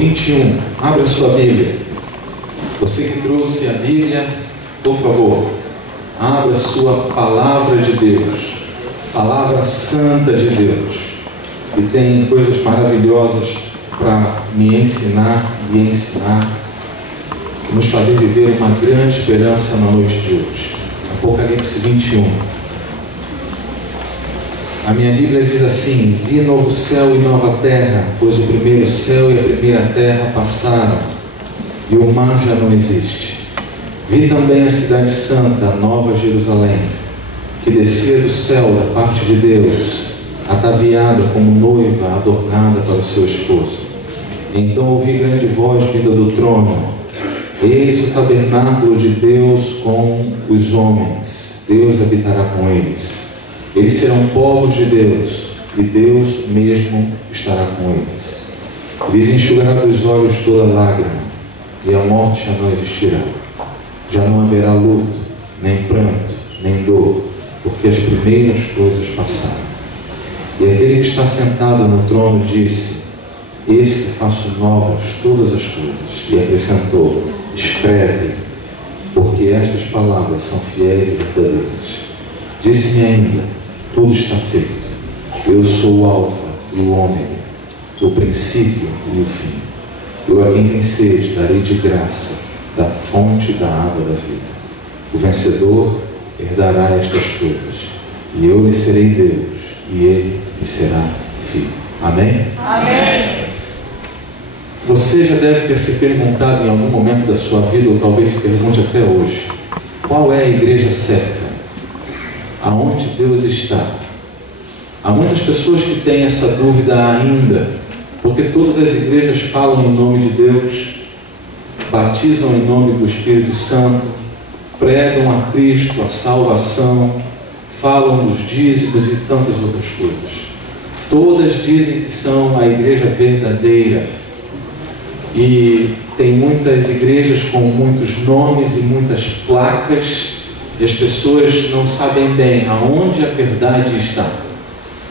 21. Abra sua Bíblia. Você que trouxe a Bíblia, por favor, abra sua palavra de Deus, palavra santa de Deus, que tem coisas maravilhosas para me ensinar e ensinar, nos fazer viver uma grande esperança na noite de hoje. Apocalipse 21. A minha Bíblia diz assim: vi novo céu e nova terra, pois o primeiro céu e a primeira terra passaram, e o mar já não existe. Vi também a cidade santa, a nova Jerusalém, que descia do céu da parte de Deus, ataviada como noiva adornada para o seu esposo. Então ouvi grande voz vinda do trono: eis o tabernáculo de Deus com os homens, Deus habitará com eles. Eles serão povos de Deus, e Deus mesmo estará com eles. Lhes enxugará dos olhos toda lágrima, e a morte já não existirá. Já não haverá luto, nem pranto, nem dor, porque as primeiras coisas passaram. E aquele que está sentado no trono disse: eis que faço novas todas as coisas. E acrescentou: escreve, porque estas palavras são fiéis e verdadeiras. Disse-me ainda: tudo está feito. Eu sou o Alfa e o Ômega, o princípio e o fim. Eu a quem tem sede darei de graça da fonte da água da vida. O vencedor herdará estas coisas, e eu lhe serei Deus, e ele lhe será filho. Amém? Amém. Você já deve ter se perguntado em algum momento da sua vida, ou talvez se pergunte até hoje: qual é a igreja certa? Aonde Deus está? Há muitas pessoas que têm essa dúvida ainda, porque todas as igrejas falam em nome de Deus, batizam em nome do Espírito Santo, pregam a Cristo, a salvação, falam dos dízimos e tantas outras coisas. Todas dizem que são a igreja verdadeira, e tem muitas igrejas com muitos nomes e muitas placas, e as pessoas não sabem bem aonde a verdade está.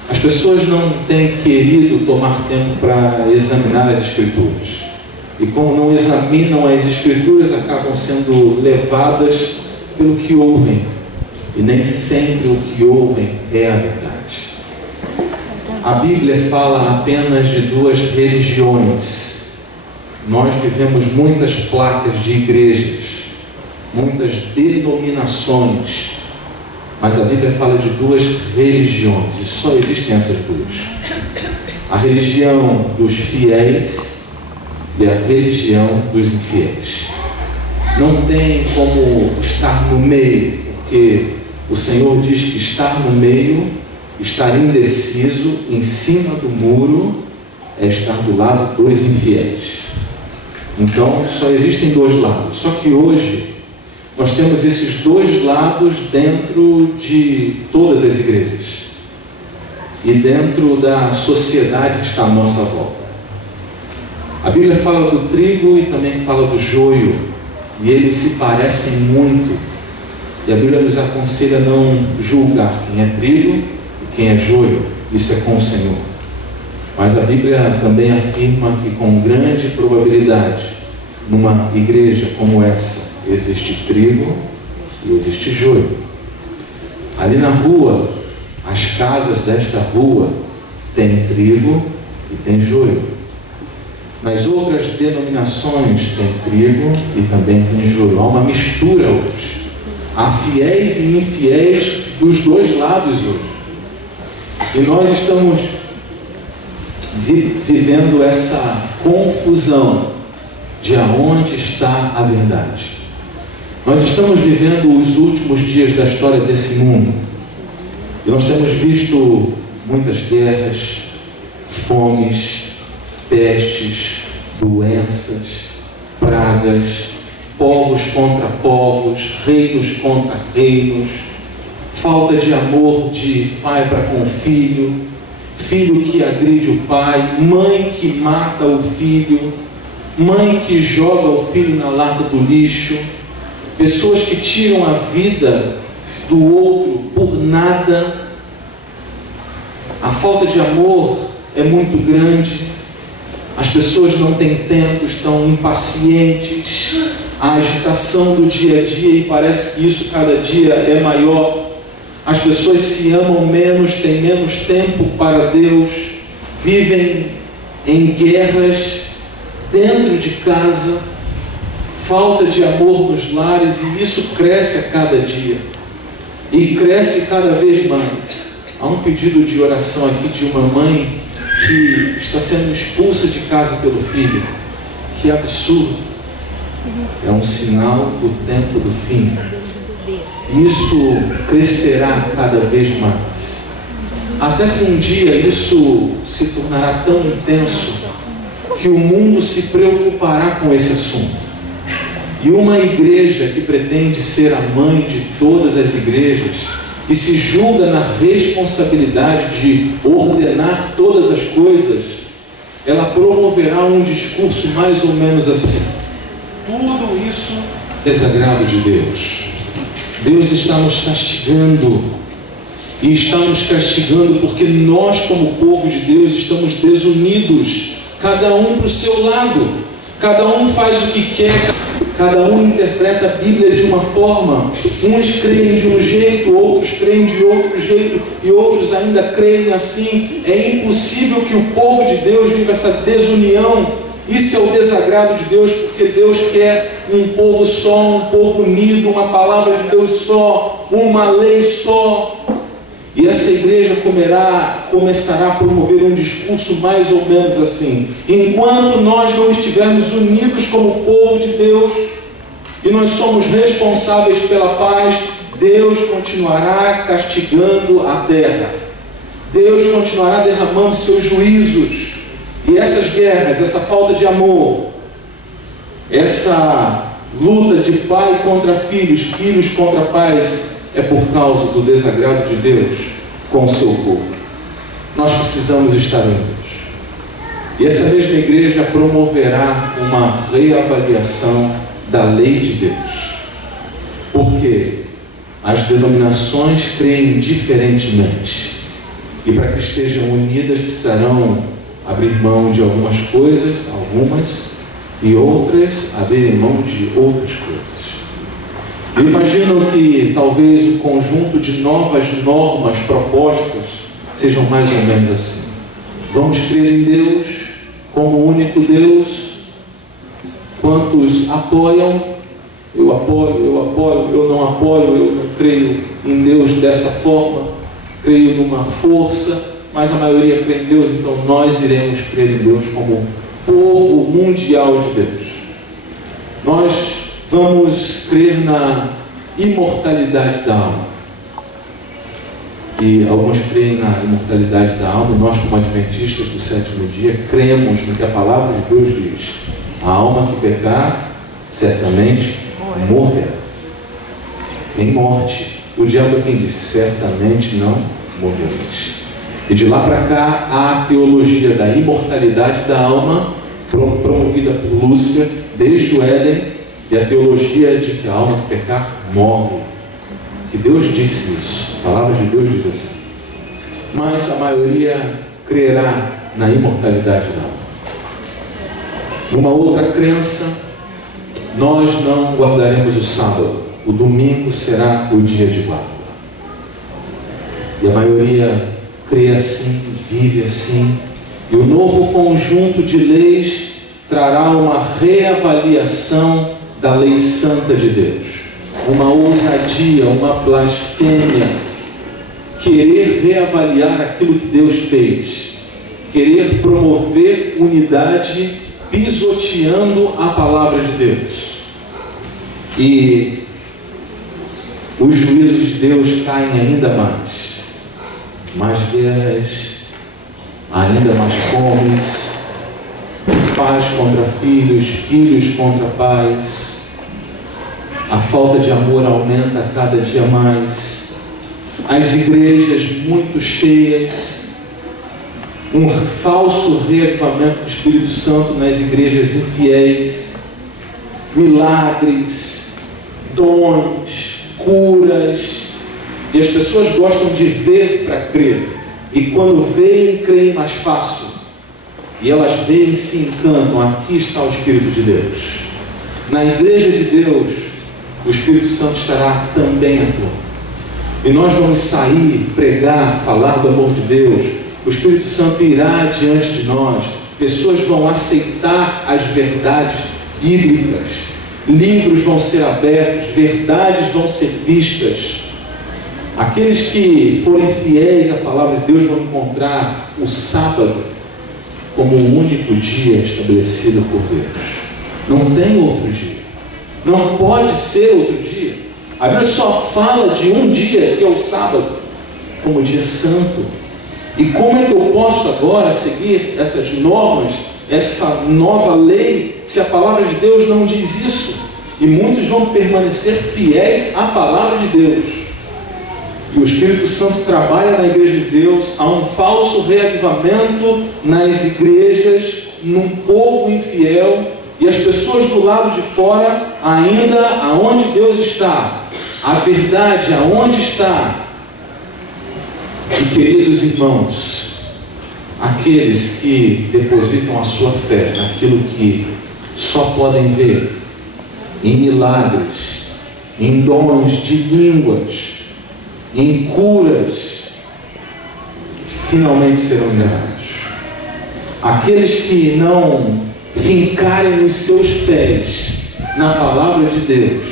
As pessoas não têm querido tomar tempo para examinar as Escrituras. E como não examinam as Escrituras, acabam sendo levadas pelo que ouvem. E nem sempre o que ouvem é a verdade. A Bíblia fala apenas de duas religiões. Nós vivemos muitas placas de igrejas, muitas denominações, mas a Bíblia fala de duas religiões, e só existem essas duas: a religião dos fiéis e a religião dos infiéis. Não tem como estar no meio, porque o Senhor diz que estar no meio, estar indeciso, em cima do muro, é estar do lado dos infiéis. Então só existem dois lados. Só que hoje nós temos esses dois lados dentro de todas as igrejas e dentro da sociedade que está à nossa volta. A Bíblia fala do trigo e também fala do joio, e eles se parecem muito, e a Bíblia nos aconselha a não julgar quem é trigo e quem é joio. Isso é com o Senhor. Mas a Bíblia também afirma que com grande probabilidade, numa igreja como essa, existe trigo e existe joio. Ali na rua, as casas desta rua têm trigo e tem joio. Nas outras denominações tem trigo e também tem joio. Há uma mistura hoje. Há fiéis e infiéis dos dois lados hoje. E nós estamos vivendo essa confusão de aonde está a verdade. Nós estamos vivendo os últimos dias da história desse mundo, e nós temos visto muitas guerras, fomes, pestes, doenças, pragas, povos contra povos, reinos contra reinos, falta de amor de pai para com o filho, filho que agride o pai, mãe que mata o filho, mãe que joga o filho na lata do lixo, pessoas que tiram a vida do outro por nada. A falta de amor é muito grande. As pessoas não têm tempo, estão impacientes, a agitação do dia a dia, e parece que isso cada dia é maior. As pessoas se amam menos, têm menos tempo para Deus, vivem em guerras dentro de casa, falta de amor nos lares, e isso cresce a cada dia, e cresce cada vez mais. Há um pedido de oração aqui de uma mãe que está sendo expulsa de casa pelo filho. Que absurdo! É um sinal do tempo do fim. Isso crescerá cada vez mais, até que um dia isso se tornará tão intenso que o mundo se preocupará com esse assunto. E uma igreja que pretende ser a mãe de todas as igrejas e se julga na responsabilidade de ordenar todas as coisas, ela promoverá um discurso mais ou menos assim: tudo isso é desagrado de Deus. Deus está nos castigando, e está nos castigando porque nós, como povo de Deus, estamos desunidos, cada um para o seu lado, cada um faz o que quer, cada um interpreta a Bíblia de uma forma. Uns creem de um jeito, outros creem de outro jeito, e outros ainda creem assim. É impossível que o povo de Deus viva essa desunião. Isso é o desagrado de Deus, porque Deus quer um povo só, um povo unido, uma palavra de Deus só, uma lei só. E essa igreja começará a promover um discurso mais ou menos assim: enquanto nós não estivermos unidos como povo de Deus, e nós somos responsáveis pela paz, Deus continuará castigando a terra, Deus continuará derramando seus juízos. E essas guerras, essa falta de amor, essa luta de pai contra filhos, filhos contra pais, é por causa do desagrado de Deus com o seu povo. Nós precisamos estar unidos. E essa mesma igreja promoverá uma reavaliação da lei de Deus. Porque as denominações creem diferentemente. E para que estejam unidas precisarão abrir mão de algumas coisas, e outras abrirem mão de outras coisas. Eu imagino que talvez o conjunto de novas normas propostas sejam mais ou menos assim: vamos crer em Deus como único Deus. Quantos apoiam? Eu apoio, eu não apoio, eu não creio em Deus dessa forma, creio numa força, mas a maioria crê em Deus, então nós iremos crer em Deus como povo mundial de Deus. Nós vamos crer na imortalidade da alma. E alguns creem na imortalidade da alma, e nós, como adventistas do sétimo dia, cremos no que a palavra de Deus diz: a alma que pecar, certamente morrerá. Em morte, o diabo é quem disse: certamente não morrereis. E de lá para cá, há a teologia da imortalidade da alma, promovida por Lúcifer desde o Éden, e a teologia de que a alma que pecar morre. Que Deus disse isso, a palavra de Deus diz assim. Mas a maioria crerá na imortalidade da alma. Numa outra crença, nós não guardaremos o sábado, o domingo será o dia de guarda. E a maioria crê assim, vive assim, e o novo conjunto de leis trará uma reavaliação da lei santa de Deus, uma ousadia, uma blasfêmia, querer reavaliar aquilo que Deus fez, querer promover unidade pisoteando a palavra de Deus. E os juízos de Deus caem ainda mais guerras, ainda mais fomes, pais contra filhos, filhos contra pais, a falta de amor aumenta a cada dia mais, as igrejas muito cheias, um falso reavivamento do Espírito Santo nas igrejas infiéis, milagres, dons, curas. E as pessoas gostam de ver para crer. E quando veem, creem mais fácil. e elas veem e se encantam. Aqui está o Espírito de Deus. Na igreja de Deus, o Espírito Santo estará também atuando. E nós vamos sair, pregar, falar do amor de Deus. O Espírito Santo irá diante de nós. Pessoas vão aceitar as verdades bíblicas. Livros vão ser abertos, verdades vão ser vistas. Aqueles que forem fiéis à palavra de Deus vão encontrar o sábado como o único dia estabelecido por Deus. Não tem outro dia. Não pode ser outro dia. A Bíblia só fala de um dia, que é o sábado, como dia santo. E como é que eu posso agora seguir essas normas, essa nova lei, se a palavra de Deus não diz isso? E muitos vão permanecer fiéis à palavra de Deus. E o Espírito Santo trabalha na igreja de Deus. Há um falso reavivamento nas igrejas, num povo infiel. E as pessoas do lado de fora, ainda aonde Deus está, a verdade aonde está. E queridos irmãos, aqueles que depositam a sua fé naquilo que só podem ver, em milagres, em dons de línguas, em curas, finalmente serão enganados. Aqueles que não fincarem os seus pés na palavra de Deus,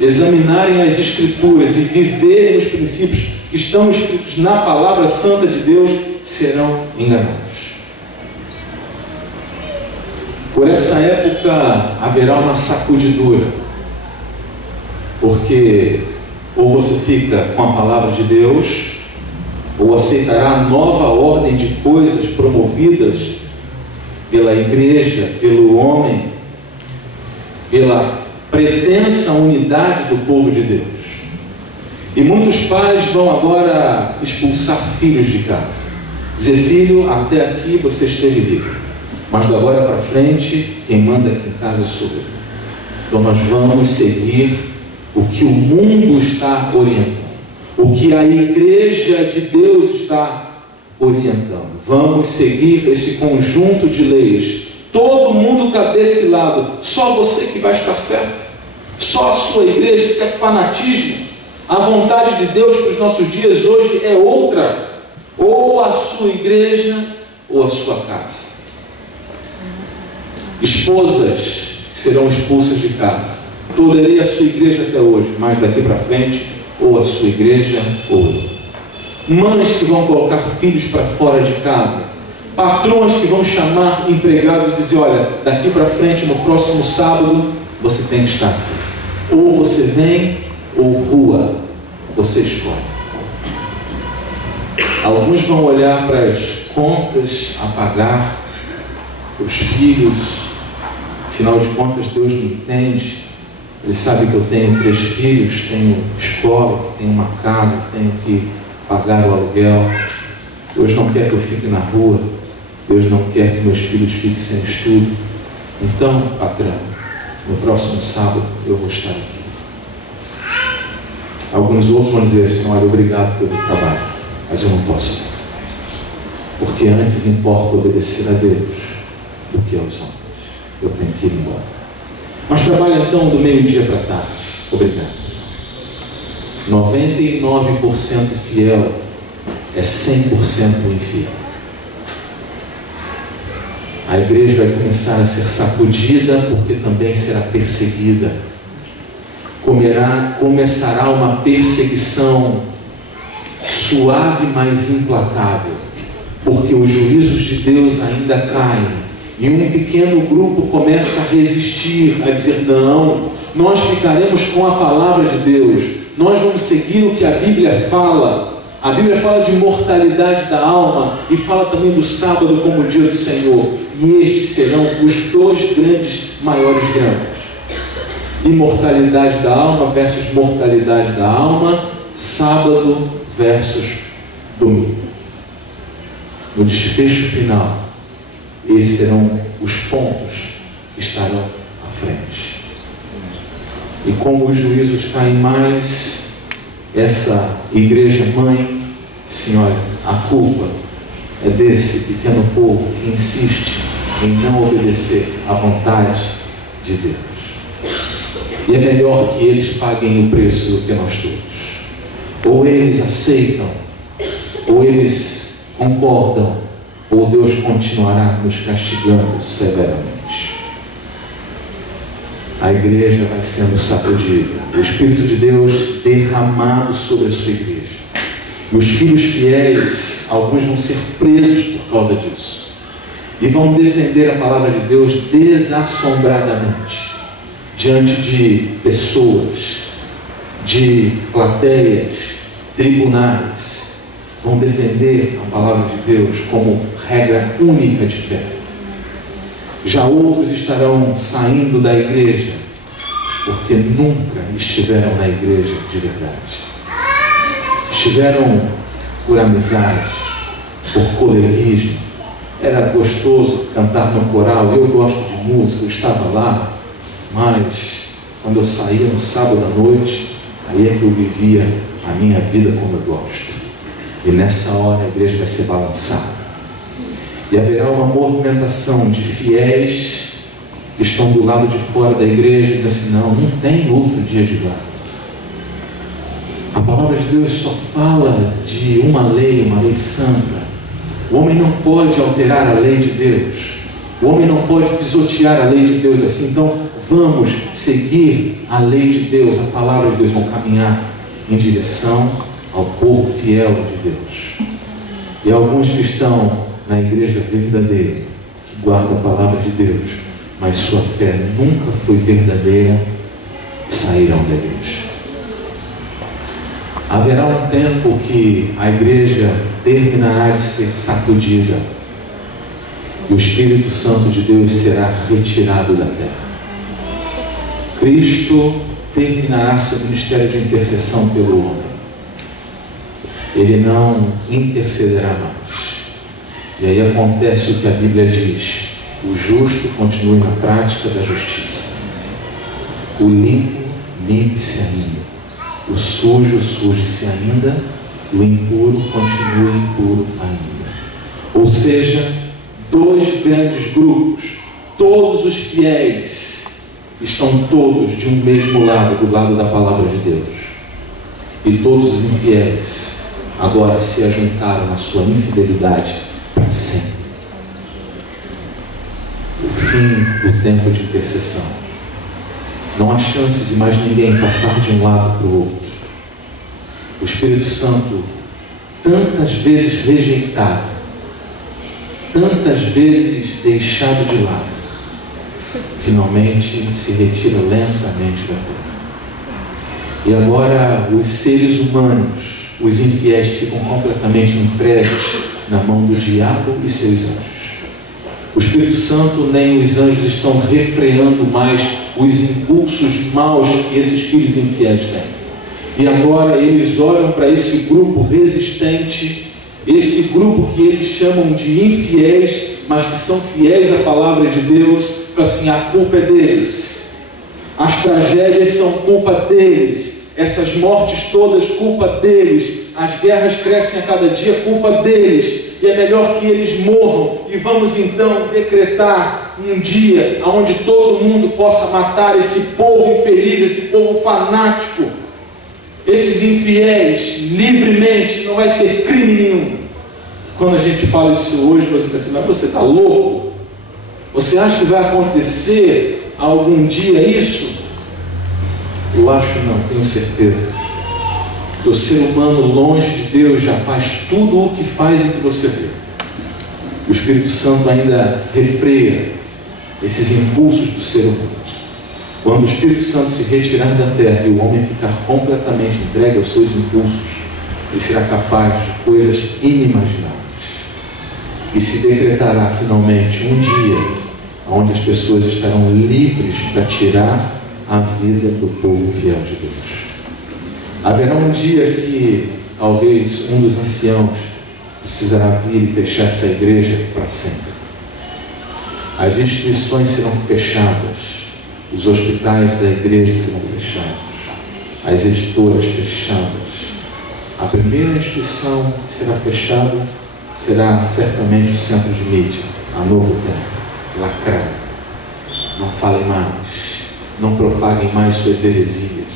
examinarem as Escrituras e viverem os princípios que estão escritos na palavra santa de Deus, serão enganados. Por essa época haverá uma sacudidura, porque ou você fica com a palavra de Deus, ou aceitará a nova ordem de coisas promovidas pela igreja, pelo homem, pela pretensa unidade do povo de Deus. E muitos pais vão agora expulsar filhos de casa. Dizer: filho, até aqui você esteve livre, mas de agora para frente, quem manda aqui em casa sou eu. Então nós vamos seguir o que o mundo está orientando, o que a igreja de Deus está orientando. Vamos seguir esse conjunto de leis. Todo mundo está desse lado, só você que vai estar certo, só a sua igreja. Isso é fanatismo. A vontade de Deus para os nossos dias hoje é outra: ou a sua igreja ou a sua casa. Esposas que serão expulsas de casa. Tolerei a sua igreja até hoje, mas daqui para frente, ou a sua igreja ou eu. Mães que vão colocar filhos para fora de casa. Patrões que vão chamar empregados e dizer: olha, daqui para frente, no próximo sábado, você tem que estar aqui. Ou você vem, ou rua. Você escolhe. Alguns vão olhar para as contas a pagar, os filhos. Afinal de contas, Deus me entende. Ele sabe que eu tenho 3 filhos, tenho escola, tenho uma casa, tenho que pagar o aluguel. Deus não quer que eu fique na rua. Deus não quer que meus filhos fiquem sem estudo. Então, patrão, no próximo sábado eu vou estar aqui. Alguns outros vão dizer assim: olha, obrigado pelo trabalho, mas eu não posso, porque antes importa obedecer a Deus do que aos homens. Eu tenho que ir embora. Mas trabalha então do meio-dia para tarde. Obrigado. 99% fiel é 100% infiel. A igreja vai começar a ser sacudida, porque também será perseguida. Começará uma perseguição suave, mas implacável, porque os juízos de Deus ainda caem. E um pequeno grupo começa a resistir, a dizer: não, nós ficaremos com a palavra de Deus, nós vamos seguir o que a Bíblia fala. A Bíblia fala de imortalidade da alma e fala também do sábado como o dia do Senhor. E estes serão os 2 grandes, maiores dramas: imortalidade da alma versus mortalidade da alma, sábado versus domingo. No desfecho final, esses serão os pontos que estarão à frente. E como os juízos caem mais, essa igreja mãe, senhora, a culpa é desse pequeno povo que insiste em não obedecer à vontade de Deus. E é melhor que eles paguem o preço do que nós todos. Ou eles aceitam, ou eles concordam, ou Deus continuará nos castigando severamente. A igreja vai sendo sacudida, o Espírito de Deus derramado sobre a sua igreja. E os filhos fiéis, alguns vão ser presos por causa disso. E vão defender a palavra de Deus desassombradamente, diante de pessoas, de plateias, tribunais. Vão defender a palavra de Deus como regra única de fé. Já outros estarão saindo da igreja, porque nunca estiveram na igreja de verdade. Estiveram por amizade, por coleguismo. Era gostoso cantar no coral, eu gosto de música, eu estava lá, mas quando eu saía no sábado à noite, aí é que eu vivia a minha vida como eu gosto. E nessa hora a igreja vai ser balançada. E haverá uma movimentação de fiéis que estão do lado de fora da igreja e dizem assim: não tem outro dia de glória. A palavra de Deus só fala de uma lei santa. O homem não pode alterar a lei de Deus. O homem não pode pisotear a lei de Deus assim. Então vamos seguir a lei de Deus, a palavra de Deus. Vão caminhar em direção ao povo fiel de Deus. E alguns que estão na igreja verdadeira, que guarda a palavra de Deus, mas sua fé nunca foi verdadeira, sairão da igreja. Haverá um tempo que a igreja terminará de ser sacudida e o Espírito Santo de Deus será retirado da terra. Cristo terminará seu ministério de intercessão pelo homem. Ele não intercederá mais. E aí acontece o que a Bíblia diz: o justo continue na prática da justiça, o limpo limpe-se ainda, o sujo suje-se ainda, o impuro continue impuro ainda. Ou seja, dois grandes grupos, todos os fiéis estão todos de um mesmo lado, do lado da palavra de Deus, e todos os infiéis agora se ajuntaram na sua infidelidade para sempre. O fim do tempo de intercessão. Não há chance de mais ninguém passar de um lado para o outro. O Espírito Santo, tantas vezes rejeitado, tantas vezes deixado de lado, finalmente se retira lentamente da terra. E agora os seres humanos, os infiéis, ficam completamente entregues na mão do diabo e seus anjos. O Espírito Santo nem os anjos estão refreando mais os impulsos maus que esses filhos infiéis têm. E agora eles olham para esse grupo resistente, esse grupo que eles chamam de infiéis, mas que são fiéis à palavra de Deus, para assim: a culpa é deles, as tragédias são culpa deles, essas mortes todas culpa deles, as guerras crescem a cada dia culpa deles, e é melhor que eles morram, e vamos então decretar um dia onde todo mundo possa matar esse povo infeliz, esse povo fanático, esses infiéis, livremente, não vai ser crime nenhum. Quando a gente fala isso hoje, você pensa assim: mas você está louco? Você acha que vai acontecer algum dia isso? Eu acho não, tenho certeza. Que o ser humano longe de Deus já faz tudo o que faz e que você vê. O Espírito Santo ainda refreia esses impulsos do ser humano. Quando o Espírito Santo se retirar da terra e o homem ficar completamente entregue aos seus impulsos, ele será capaz de coisas inimagináveis. E se decretará finalmente um dia onde as pessoas estarão livres para tirar a vida do povo fiel de Deus. Haverá um dia que talvez um dos anciãos precisará vir e fechar essa igreja para sempre. As instituições serão fechadas, os hospitais da igreja serão fechados, as editoras fechadas. A primeira instituição que será fechada será certamente o centro de mídia, a Novo Tempo. lacrar. Não falem mais, não propaguem mais suas heresias.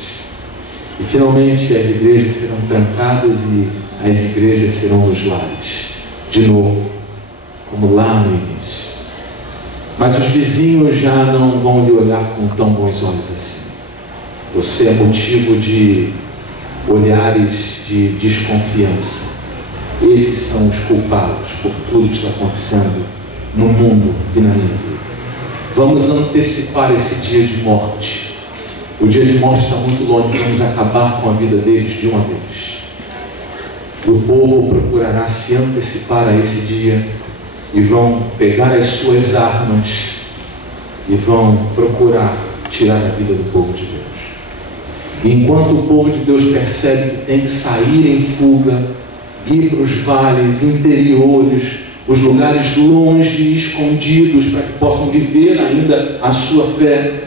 E finalmente as igrejas serão trancadas e as igrejas serão nos lares, de novo, como lá no início. Mas os vizinhos já não vão lhe olhar com tão bons olhos assim. Você é motivo de olhares de desconfiança. Esses são os culpados por tudo que está acontecendo no mundo e na minha vida. Vamos antecipar esse dia de morte. O dia de morte está muito longe. Vamos acabar com a vida deles de uma vez. O povo procurará se antecipar a esse dia e vão pegar as suas armas e vão procurar tirar a vida do povo de Deus. E enquanto o povo de Deus percebe que tem que sair em fuga, ir para os vales interiores, os lugares longe e escondidos, para que possam viver ainda a sua fé,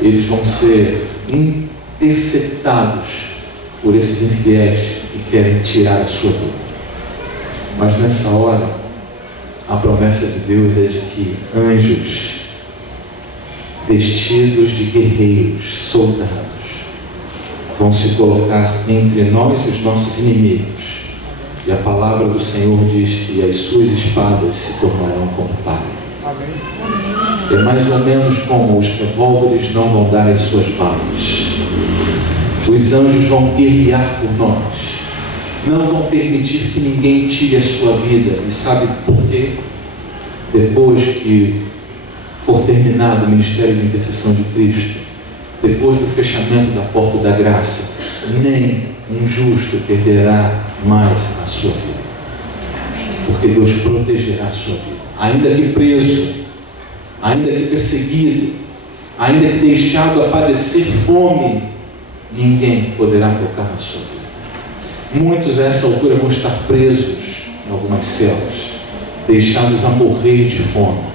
eles vão ser interceptados por esses infiéis que querem tirar a sua vida. Mas nessa hora, a promessa de Deus é de que anjos vestidos de guerreiros, soldados, vão se colocar entre nós e os nossos inimigos. E a palavra do Senhor diz que as suas espadas se tornarão como palha. É mais ou menos como os revólveres não vão dar as suas balas. Os anjos vão guerrear por nós. Não vão permitir que ninguém tire a sua vida. E sabe por quê? Depois que for terminado o ministério de intercessão de Cristo, depois do fechamento da porta da graça, nem um justo perderá mais a sua vida. Porque Deus protegerá a sua vida. Ainda que preso, ainda que perseguido, ainda que deixado a padecer fome, ninguém poderá tocar na sua vida. Muitos a essa altura vão estar presos em algumas celas, deixados a morrer de fome.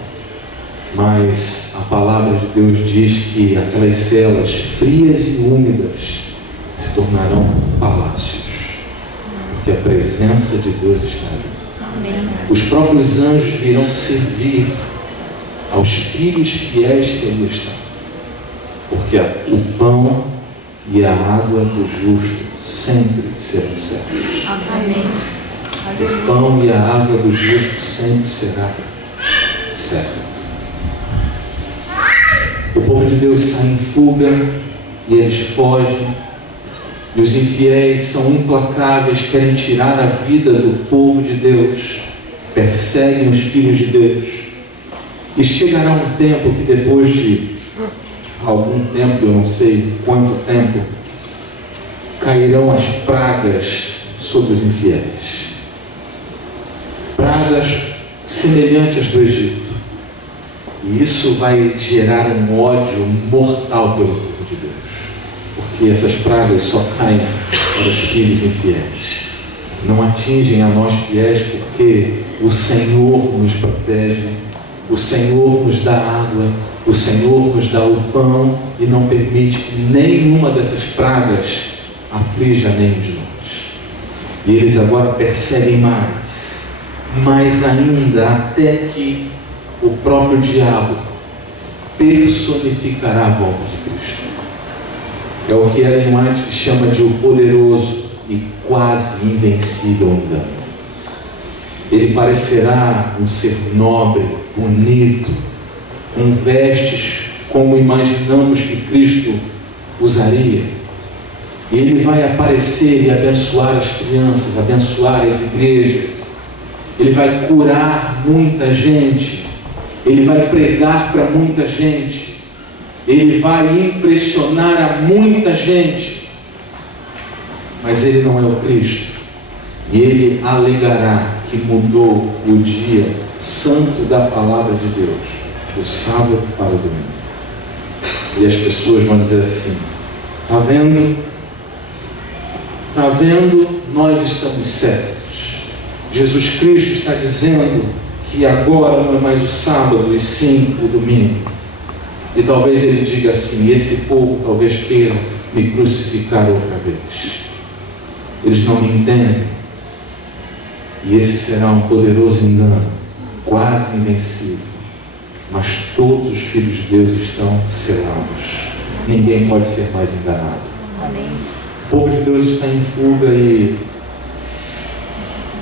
Mas a palavra de Deus diz que aquelas celas frias e úmidas se tornarão palácios, porque a presença de Deus está ali. Os próprios anjos virão servir aos filhos fiéis que ali estão, porque o pão e a água do justo sempre serão certos. O pão e a água do justo sempre será certo. O povo de Deus sai em fuga e eles fogem, e os infiéis são implacáveis, querem tirar a vida do povo de Deus, perseguem os filhos de Deus. E chegará um tempo que, depois de algum tempo, eu não sei quanto tempo, cairão as pragas sobre os infiéis, pragas semelhantes às do Egito. E isso vai gerar um ódio mortal pelo povo de Deus, porque essas pragas só caem para os filhos infiéis, não atingem a nós fiéis, porque o Senhor nos protege, o Senhor nos dá água, o Senhor nos dá o pão e não permite que nenhuma dessas pragas aflija nenhum de nós. E eles agora perseguem mais ainda, até que o próprio diabo personificará a volta de Cristo. É o que Ellen White chama de o poderoso e quase invencível engano. Ele parecerá um ser nobre, bonito, com vestes como imaginamos que Cristo usaria. E ele vai aparecer e abençoar as crianças, abençoar as igrejas. Ele vai curar muita gente. Ele vai pregar para muita gente. Ele vai impressionar a muita gente. Mas ele não é o Cristo. E ele alegará que mudou o dia santo da palavra de Deus, do sábado para o domingo. E as pessoas vão dizer assim: está vendo? Está vendo? Nós estamos certos. Jesus Cristo está dizendo que agora não é mais o sábado e sim o domingo. E talvez ele diga assim: esse povo talvez queira me crucificar outra vez. Eles não me entendem. E esse será um poderoso engano, quase invencível, mas todos os filhos de Deus estão selados. Ninguém pode ser mais enganado. Amém. O povo de Deus está em fuga e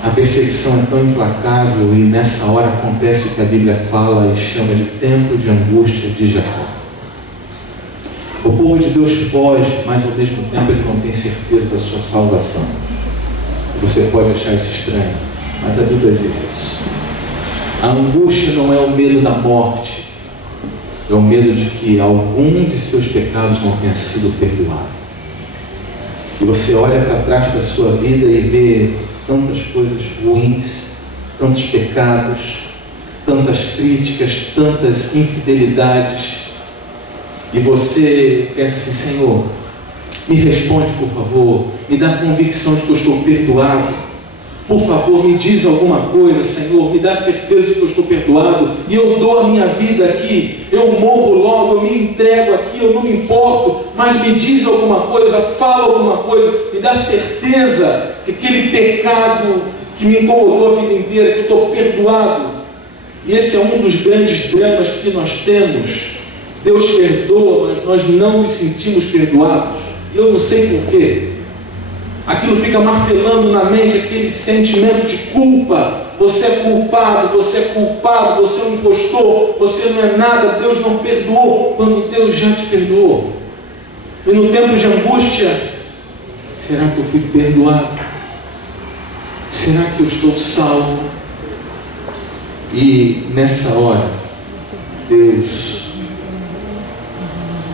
a perseguição é tão implacável, e nessa hora acontece o que a Bíblia fala e chama de tempo de angústia de Jacó. O povo de Deus foge, mas ao mesmo tempo ele não tem certeza da sua salvação. Você pode achar isso estranho, mas a Bíblia diz isso. A angústia não é o medo da morte, é o medo de que algum de seus pecados não tenha sido perdoado. E você olha para trás da sua vida e vê tantas coisas ruins, tantos pecados, tantas críticas, tantas infidelidades, e você pensa assim: Senhor, me responde por favor, me dá convicção de que eu estou perdoado, por favor me diz alguma coisa, Senhor, me dá certeza de que eu estou perdoado, e eu dou a minha vida aqui, eu morro logo, eu me entrego aqui, eu não me importo, mas me diz alguma coisa, fala alguma coisa, me dá certeza que aquele pecado que me incomodou a vida inteira, que eu estou perdoado. E esse é um dos grandes dramas que nós temos. Deus perdoa, mas nós não nos sentimos perdoados. E eu não sei porquê. Aquilo fica martelando na mente, aquele sentimento de culpa. Você é culpado, você é culpado, você é um impostor, você não é nada, Deus não perdoou, quando Deus já te perdoou. E no tempo de angústia, será que eu fui perdoado? Será que eu estou salvo? E nessa hora, Deus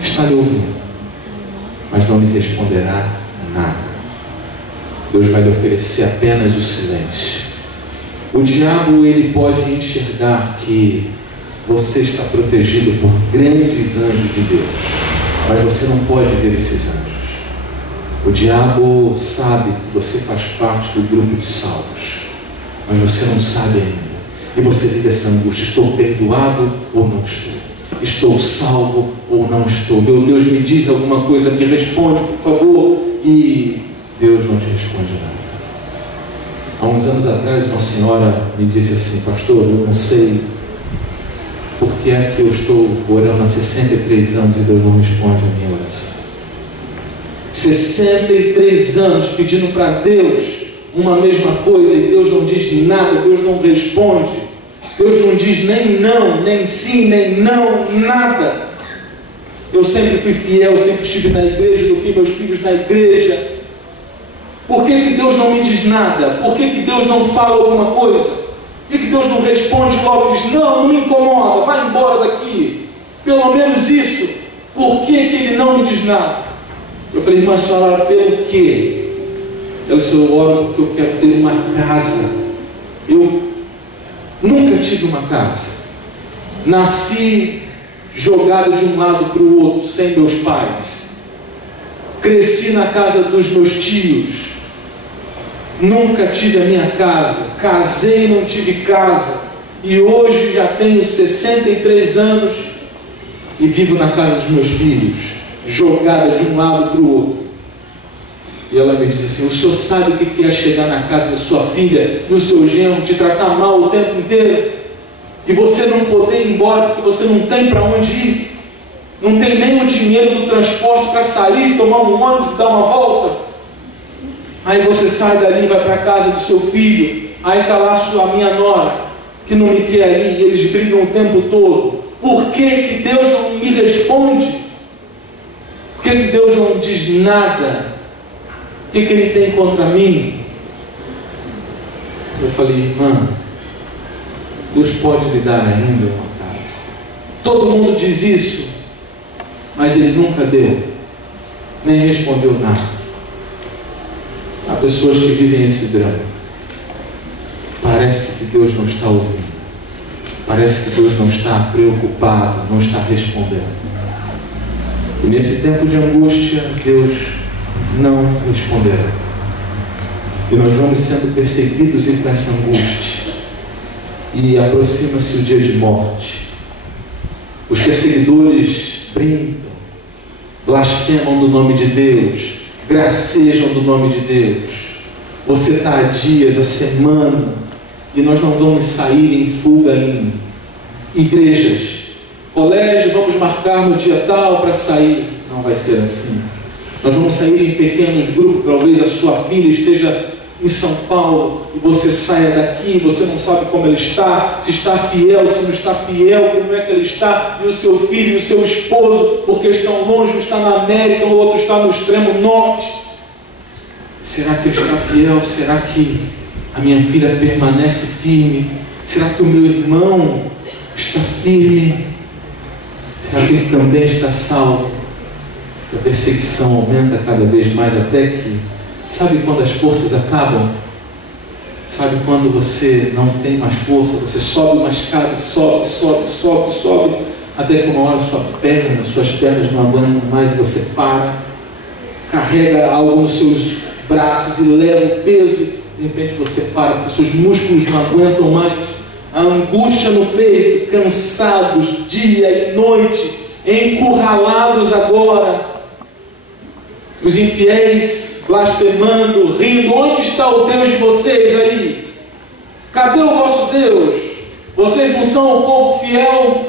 está lhe ouvindo, mas não lhe responderá nada. Deus vai lhe oferecer apenas o silêncio. O diabo, ele pode enxergar que você está protegido por grandes anjos de Deus, mas você não pode ver esses anjos. O diabo sabe que você faz parte do grupo de salvos, mas você não sabe ainda. E você vive essa angústia: estou perdoado ou não estou? Estou salvo ou não estou? Meu Deus, me diz alguma coisa, me responde, por favor. E Deus não te responde nada. Há uns anos atrás, uma senhora me disse assim: pastor, eu não sei por que é que eu estou orando há 63 anos e Deus não responde a minha oração. 63 anos pedindo para Deus uma mesma coisa e Deus não diz nada, Deus não responde, Deus não diz nem não, nem sim, nem não, nada. Eu sempre fui fiel, sempre estive na igreja, eduquei meus filhos na igreja. Por que Deus não me diz nada? Por que Deus não fala alguma coisa? Por que Deus não responde logo e diz: não, não me incomoda, vai embora daqui? Pelo menos isso. Por que Ele não me diz nada? Eu falei: mas falar pelo quê? Ela disse: eu oro porque eu quero ter uma casa. Eu nunca tive uma casa. Nasci jogado de um lado para o outro, sem meus pais. Cresci na casa dos meus tios. Nunca tive a minha casa. Casei e não tive casa. E hoje já tenho 63 anos e vivo na casa dos meus filhos, jogada de um lado para o outro. E ela me disse assim: o senhor sabe o que é chegar na casa da sua filha e o seu genro te tratar mal o tempo inteiro? E você não poder ir embora porque você não tem para onde ir? Não tem nem o dinheiro do transporte para sair, tomar um ônibus e dar uma volta? Aí você sai dali e vai para a casa do seu filho. Aí está lá a minha nora, que não me quer ali, e eles brigam o tempo todo. Por que Deus não me responde? Por que Deus não diz nada? O que Ele tem contra mim? Eu falei: irmã, Deus pode lhe dar ainda uma casa. Todo mundo diz isso, mas Ele nunca deu, nem respondeu nada. Há pessoas que vivem esse drama. Parece que Deus não está ouvindo. Parece que Deus não está preocupado, não está respondendo. E nesse tempo de angústia, Deus não responderá. E nós vamos sendo perseguidos e com essa angústia. E aproxima-se o dia de morte. Os perseguidores brincam, blasfemam do nome de Deus, gracejam do nome de Deus. Você está há dias, há semana, e nós não vamos sair em fuga em igrejas, colégio, vamos marcar no dia tal para sair. Não vai ser assim. Nós vamos sair em pequenos grupos, talvez a sua filha esteja em São Paulo e você saia daqui, você não sabe como ela está, se está fiel, se não está fiel, como é que ela está, e o seu filho e o seu esposo, porque estão longe, um está na América, o outro está no extremo norte. Será que ele está fiel? Será que a minha filha permanece firme? Será que o meu irmão está firme? Será que ele também está salvo? A perseguição aumenta cada vez mais, até que, sabe quando as forças acabam? Sabe quando você não tem mais força? Você sobe uma escada, sobe, até que uma hora suas pernas não aguentam mais e você para, carrega algo nos seus braços e leva o peso. De repente você para, porque seus músculos não aguentam mais. A angústia no peito, cansados, dia e noite, encurralados agora. Os infiéis blasfemando, rindo. Onde está o Deus de vocês aí? Cadê o vosso Deus? Vocês não são o povo fiel?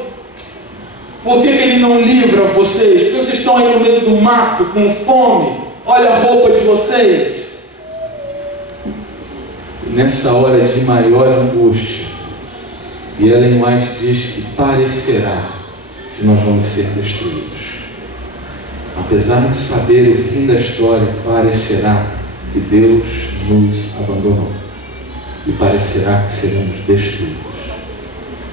Por que Ele não livra vocês? Por que vocês estão aí no meio do mato, com fome? Olha a roupa de vocês. E nessa hora de maior angústia, e Ellen White diz que parecerá que nós vamos ser destruídos. Apesar de saber o fim da história, parecerá que Deus nos abandonou. E parecerá que seremos destruídos.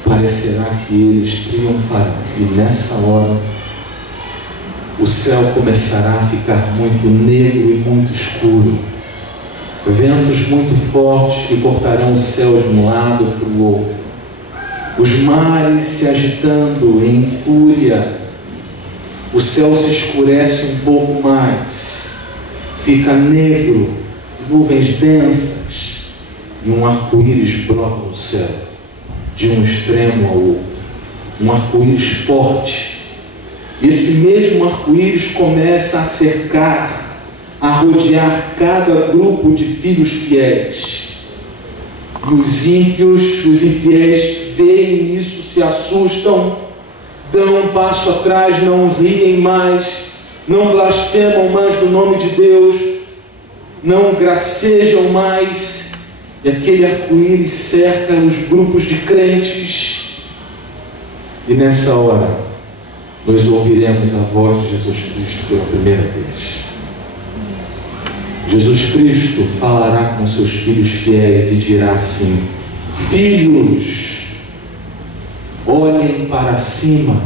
Parecerá que eles triunfarão. E nessa hora, o céu começará a ficar muito negro e muito escuro. Ventos muito fortes que cortarão o céu de um lado para o outro. Os mares se agitando em fúria. O céu se escurece um pouco mais. Fica negro, nuvens densas. E um arco-íris brota no céu, de um extremo ao outro. Um arco-íris forte. Esse mesmo arco-íris começa a cercar, a rodear cada grupo de filhos fiéis. E os ímpios, os infiéis, veem isso, se assustam, dão um passo atrás, não riem mais, não blasfemam mais do nome de Deus, não gracejam mais, e aquele arco-íris cerca os grupos de crentes. E nessa hora, nós ouviremos a voz de Jesus Cristo pela primeira vez. Jesus Cristo falará com seus filhos fiéis e dirá assim: filhos, olhem para cima.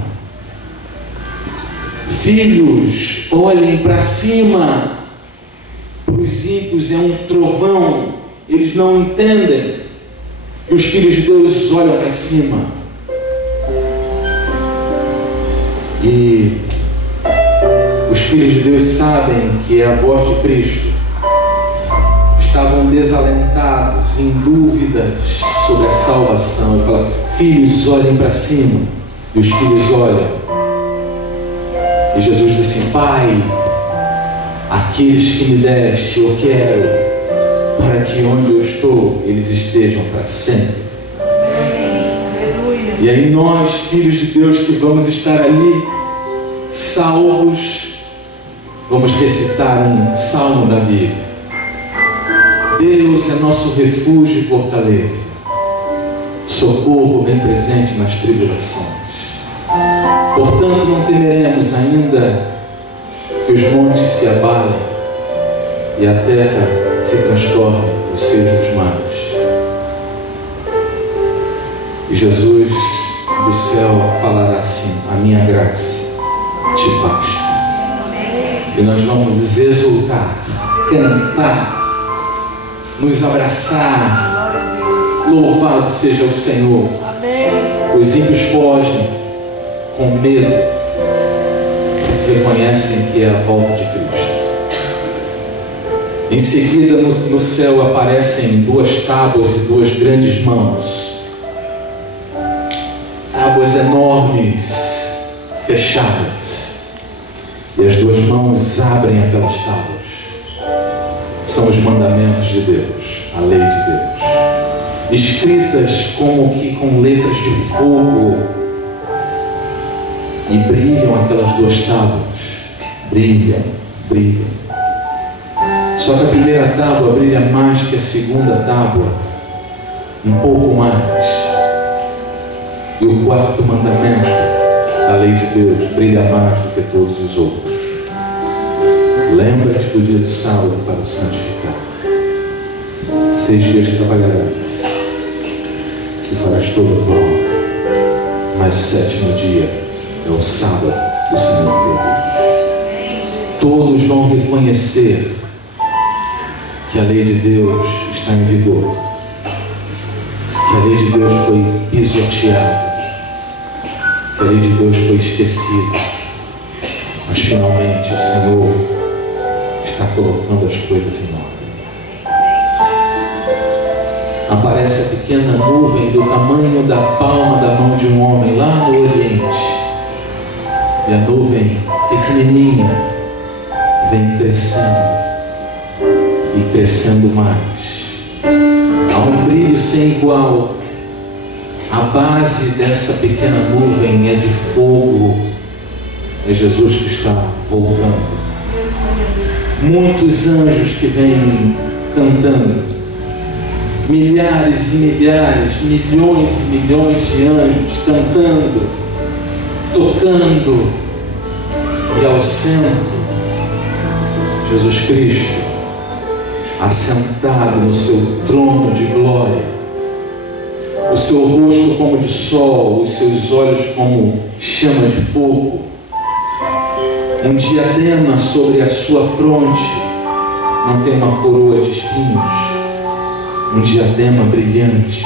Filhos, olhem para cima. Para os ímpios é um trovão, eles não entendem. E os filhos de Deus olham para cima. E os filhos de Deus sabem que é a voz de Cristo. Estavam desalentados, em dúvidas sobre a salvação. Ele fala: filhos, olhem para cima. E os filhos olham. E Jesus diz assim: Pai, aqueles que me deste, eu quero, para que onde eu estou, eles estejam para sempre. E aí nós, filhos de Deus, que vamos estar ali, salvos, vamos recitar um salmo da Bíblia. Deus é nosso refúgio e fortaleza, socorro bem presente nas tribulações. Portanto, não temeremos, ainda que os montes se abalem e a terra se transtorne nos seios dos mares. E Jesus do céu falará assim: a minha graça te basta. E nós vamos exultar, cantar, nos abraçar. Louvado seja o Senhor. Os ímpios fogem com medo, reconhecem que é a volta de Cristo. Em seguida, no céu aparecem duas tábuas e duas grandes mãos, tábuas enormes, fechadas, e as duas mãos abrem aquelas tábuas. São os mandamentos de Deus, a lei de Deus, escritas como que com letras de fogo. E brilham aquelas duas tábuas. Brilham, brilham. Só que a primeira tábua brilha mais que a segunda tábua. Um pouco mais. E o quarto mandamento da lei de Deus brilha mais do que todos os outros. Lembra-te do dia do sábado para o santificar. 6 dias trabalharás e farás toda a tua obra. Mas o 7º dia é o sábado do Senhor teu Deus. Todos vão reconhecer que a lei de Deus está em vigor. Que a lei de Deus foi pisoteada. Que a lei de Deus foi esquecida. Mas finalmente o Senhor está colocando as coisas em ordem. Aparece a pequena nuvem do tamanho da palma da mão de um homem lá no Oriente. E a nuvem pequenininha vem crescendo e crescendo mais. Há um brilho sem igual. A base dessa pequena nuvem é de fogo. É Jesus que está voltando. Muitos anjos que vêm cantando. Milhares e milhares, milhões e milhões de anjos cantando, tocando. E ao centro, Jesus Cristo, assentado no seu trono de glória, o seu rosto como de sol, os seus olhos como chama de fogo, um diadema sobre a sua fronte, não tem uma coroa de espinhos, um diadema brilhante,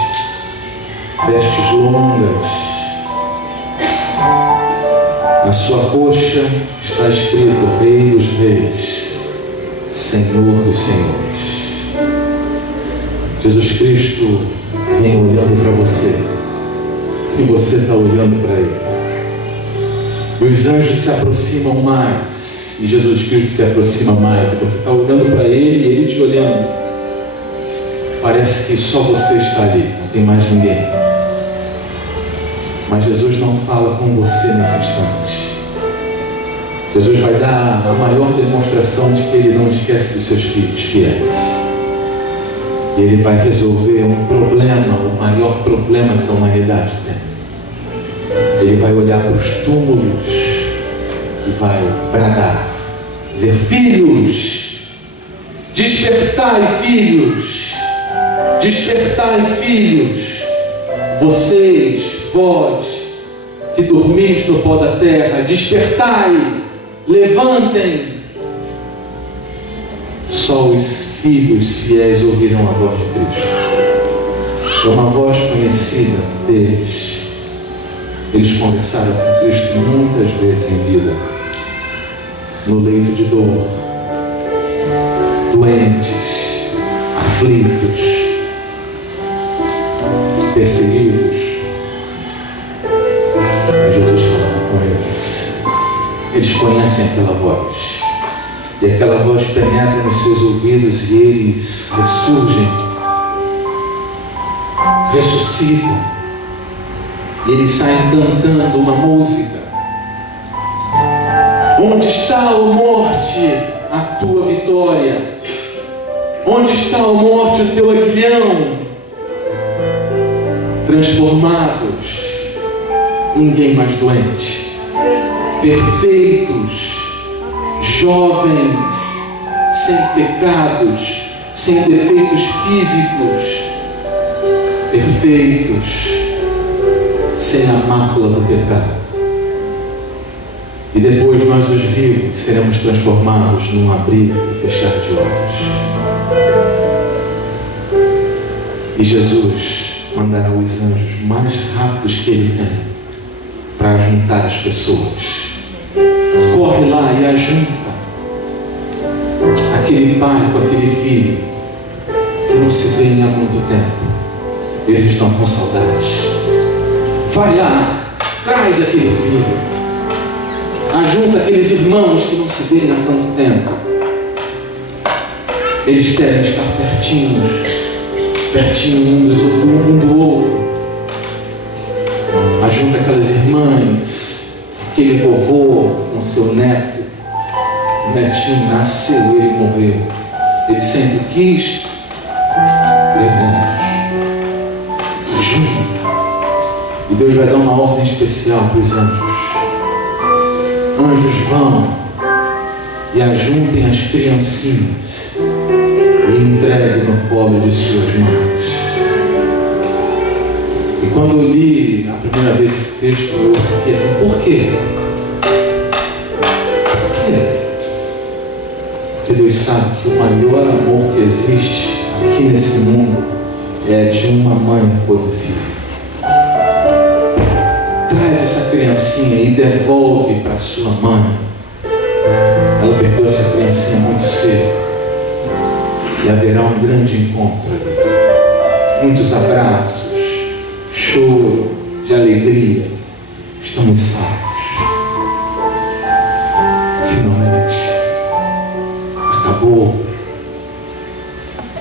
vestes longas, na sua coxa está escrito Rei dos Reis, Senhor dos Senhores. Jesus Cristo vem olhando para você e você está olhando para Ele. E os anjos se aproximam mais e Jesus Cristo se aproxima mais e você está olhando para Ele e Ele te olhando. Parece que só você está ali, não tem mais ninguém. Mas Jesus não fala com você nesse instante. Jesus vai dar a maior demonstração de que Ele não esquece dos seus filhos fiéis. E Ele vai resolver um problema, o maior problema que a humanidade tem. Ele vai olhar para os túmulos e vai bradar, dizer: filhos, despertai, filhos, despertai, filhos, vocês, vós que dormis no pó da terra, despertai, levantem. Só os filhos fiéis ouvirão a voz de Cristo. É uma voz conhecida deles. Eles conversaram com Cristo muitas vezes em vida, no leito de dor, doentes, aflitos, perseguidos. Mas Jesus falava com eles. Eles conhecem aquela voz. E aquela voz penetra nos seus ouvidos e eles ressurgem, ressuscitam. E eles saem cantando uma música. Onde está, ó morte, a tua vitória? Onde está, ó morte, o teu aguilhão? Transformados, ninguém mais doente, perfeitos, jovens, sem pecados, sem defeitos físicos, perfeitos, sem a mácula do pecado. E depois nós, os vivos, seremos transformados num abrir e fechar de olhos. E Jesus mandará os anjos mais rápidos que Ele tem para juntar as pessoas. Corre lá e ajunta aquele pai com aquele filho que não se vê há muito tempo. Eles estão com saudades. Vai lá, traz aquele filho, ajunta aqueles irmãos que não se veem há tanto tempo. Eles querem estar pertinhos um do outro. Ajunta aquelas irmãs, aquele vovô com seu neto, o netinho nasceu, ele morreu. Ele sempre quis ter netos. Junto. E Deus vai dar uma ordem especial para os anjos. Anjos vão e ajuntem as criancinhas e entreguem no colo de suas mães. E quando eu li a primeira vez esse texto, eu fiquei assim, por quê? Por quê? Porque Deus sabe que o maior amor que existe aqui nesse mundo é de uma mãe por um filho. Traz essa criancinha e devolve para sua mãe. Ela perdeu essa criancinha muito cedo. E haverá um grande encontro ali. Muitos abraços, choro, de alegria. Estamos salvos. Finalmente. Acabou.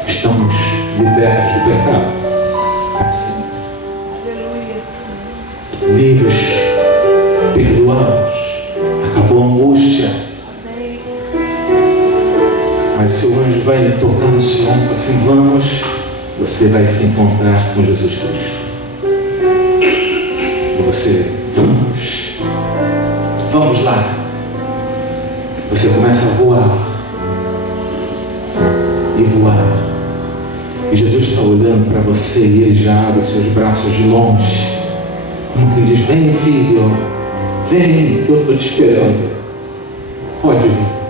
Estamos libertos do pecado. Assim. Livres, perdoados. Acabou a angústia. Mas seu anjo vai tocar no seu ombro e falar assim, vamos, você vai se encontrar com Jesus Cristo. E você, vamos lá. Você começa a voar. E voar. E Jesus está olhando para você e Ele já abre seus braços de longe. Como que Ele diz, vem filho, vem que eu estou te esperando. Pode vir.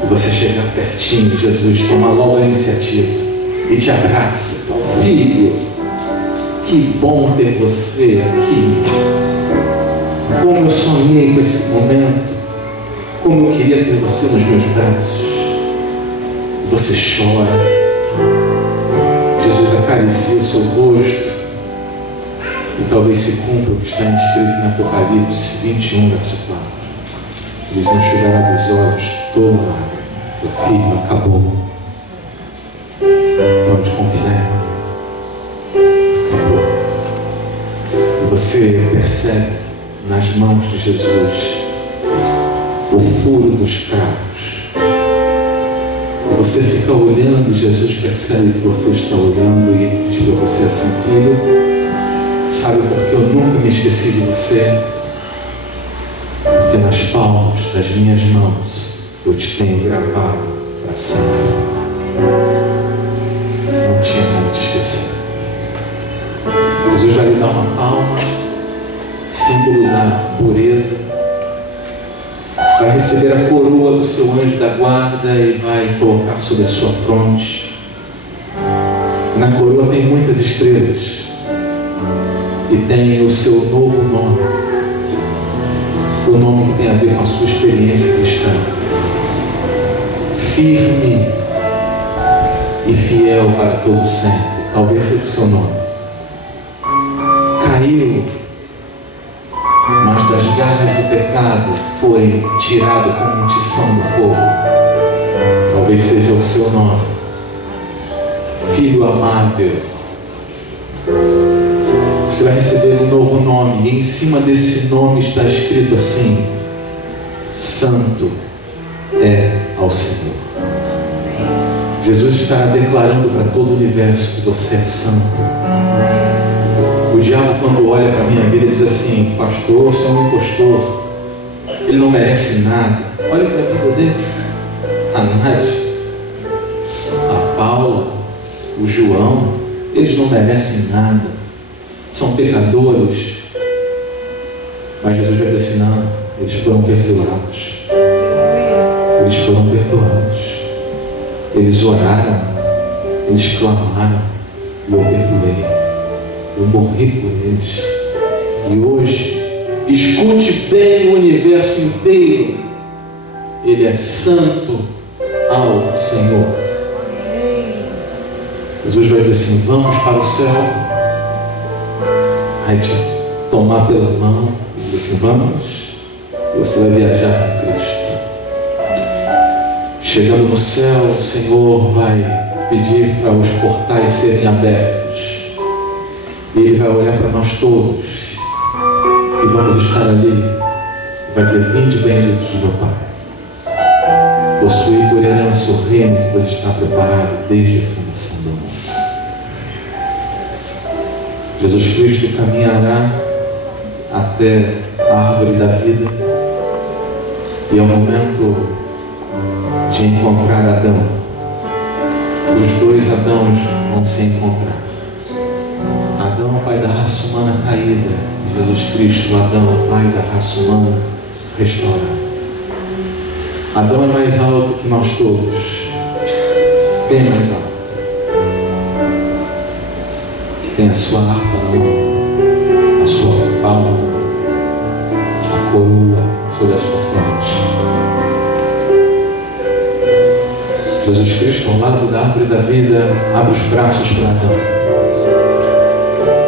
E você chegar pertinho, Jesus toma logo a iniciativa e te abraça. Então, filho, que bom ter você aqui. Como eu sonhei com esse momento. Como eu queria ter você nos meus braços. Você chora. Jesus acaricia o seu rosto. E talvez se cumpra o que está escrito em Apocalipse 21, verso 4. Eles enxugará dos olhos toda a lágrima. Seu filho, acabou. Pode confiar. Acabou. E você percebe nas mãos de Jesus o furo dos cravos. E você fica olhando e Jesus percebe que você está olhando e ele diz para você assim, filho, sabe por que eu nunca me esqueci de você? Porque nas palmas das minhas mãos eu te tenho gravado para sempre. Não tinha como te esquecer. Jesus vai lhe dar uma palma, símbolo da pureza. Vai receber a coroa do seu anjo da guarda e vai colocar sobre a sua fronte. Na coroa tem muitas estrelas. E tem o seu novo nome. O nome que tem a ver com a sua experiência cristã. Firme e fiel para todo sempre. Talvez seja o seu nome. Caiu, mas das garras do pecado foi tirado como um tição do fogo. Talvez seja o seu nome. Filho amável. Você vai receber um novo nome. E em cima desse nome está escrito assim: Santo é ao Senhor. Jesus estará declarando para todo o universo que você é santo. O diabo, quando olha para a minha vida, diz assim: pastor, você é um impostor. Ele não merece nada. Olha para a vida dele. A Nádia, a Paula, o João, eles não merecem nada. São pecadores. Mas Jesus vai dizer assim, não, eles foram perdoados. Eles foram perdoados. Eles oraram, eles clamaram, e eu perdoei. Eu morri por eles. E hoje, escute bem o universo inteiro. Ele é santo ao Senhor. Jesus vai dizer assim, vamos para o céu. Vai te tomar pela mão e dizer assim, vamos. E você vai viajar com Cristo. Chegando no céu, o Senhor vai pedir para os portais serem abertos. E Ele vai olhar para nós todos que vamos estar ali e vai dizer: vinde benditos de meu Pai, possuir por herança o reino que vos está preparado desde a fundação do mundo. Jesus Cristo caminhará até a árvore da vida e é o momento de encontrar Adão. Os dois Adãos vão se encontrar. Adão, pai da raça humana caída, e Jesus Cristo, Adão, pai da raça humana restaurada. Adão é mais alto que nós todos, bem mais alto. Tem a sua harpa na mão, a sua palma, a coroa sobre a sua fronte. Jesus Cristo, ao lado da árvore da vida, abre os braços para Adão.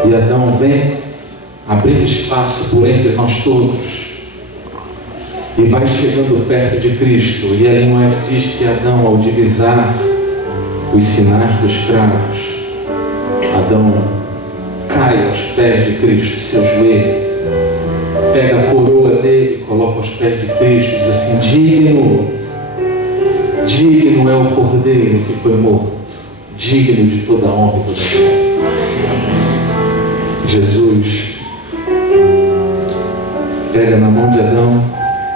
E Adão vem abrindo espaço por entre nós todos e vai chegando perto de Cristo. E Ellen White diz que Adão, ao divisar os sinais dos cravos, Adão cai aos pés de Cristo, seu joelho, pega a coroa dele, coloca aos pés de Cristo e diz assim: digno é o Cordeiro que foi morto, digno de toda a honra e toda a glória. Jesus pega na mão de Adão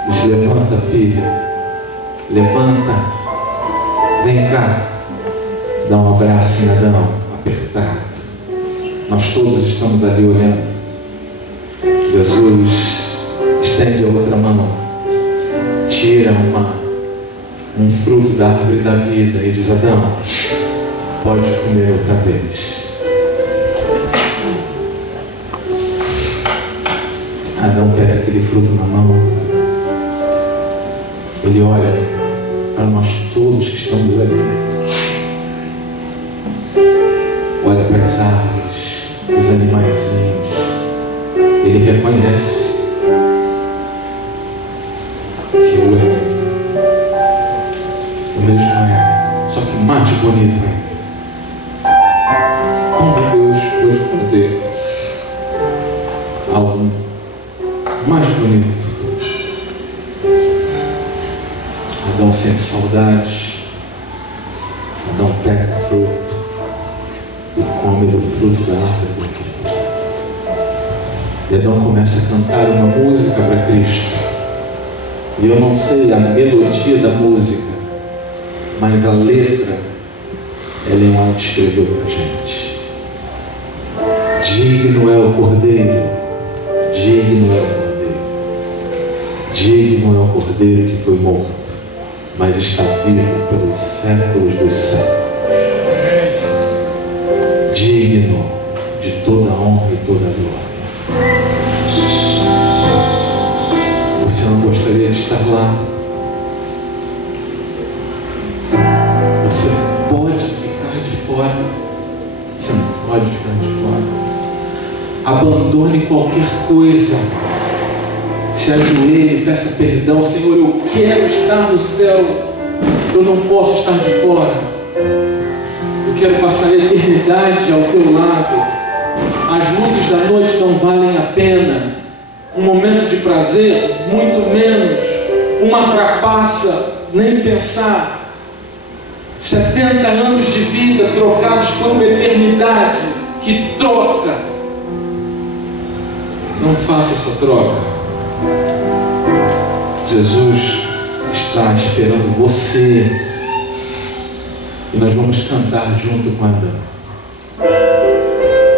e diz: levanta, filha, levanta, vem cá, dá um abraço em Adão, apertado. Nós todos estamos ali olhando. Jesus estende a outra mão, tira um fruto da árvore da vida e diz: Adão, pode comer outra vez. Adão pega aquele fruto na mão, ele olha para nós todos que estamos ali, olha para as árvores, os animaizinhos, ele reconhece que o mesmo é, só que mais bonito ainda. Como Deus pode fazer algo mais bonito? Adão sente saudade, Adão pega o fruto e come do fruto da árvore. E Adão começa a cantar uma música para Cristo. E eu não sei a melodia da música, mas a letra, Ellen White escreveu para a gente. Digno é o Cordeiro, digno é o Cordeiro, digno é o Cordeiro que foi morto, mas está vivo pelos séculos dos séculos. Digno de toda a honra e toda a glória. Você não gostaria de estar lá? Você pode ficar de fora. Você não pode ficar de fora. Abandone qualquer coisa. Se ajoelhe, peça perdão. Senhor, eu quero estar no céu. Eu não posso estar de fora. Eu quero passar a eternidade ao teu lado. As luzes da noite não valem a pena. Um momento de prazer, muito menos. Uma trapaça, nem pensar. 70 anos de vida trocados por uma eternidade que troca. Não faça essa troca. Jesus está esperando você. E nós vamos cantar junto com Adão.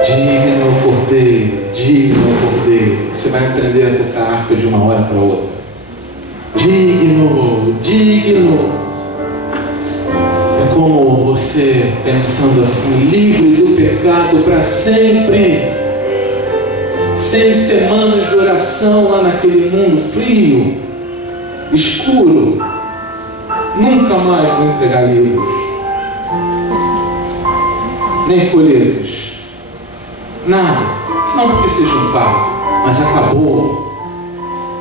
Digno é o Cordeiro, digno é o Cordeiro. Você vai aprender a tocar harpa de uma hora para outra. Digno, digno. É como você pensando assim, livre do pecado para sempre. 6 semanas de oração lá naquele mundo frio, escuro. Nunca mais vou entregar livros, nem folhetos. Nada, não porque seja um fardo, mas acabou.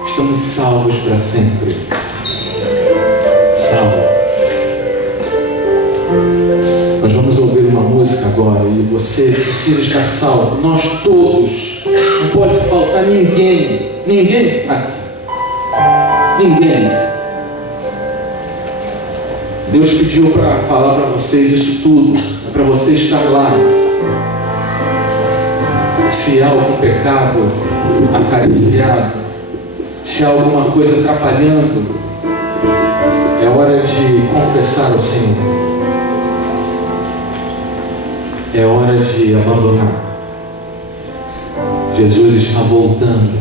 Estamos salvos para sempre. Salvos. Nós vamos ouvir uma música agora e você precisa estar salvo. Nós todos, não pode faltar ninguém aqui. Ninguém. Deus pediu para falar para vocês isso tudo, para você estar lá. Se há algum pecado acariciado, se há alguma coisa atrapalhando, é hora de confessar ao Senhor. É hora de abandonar. Jesus está voltando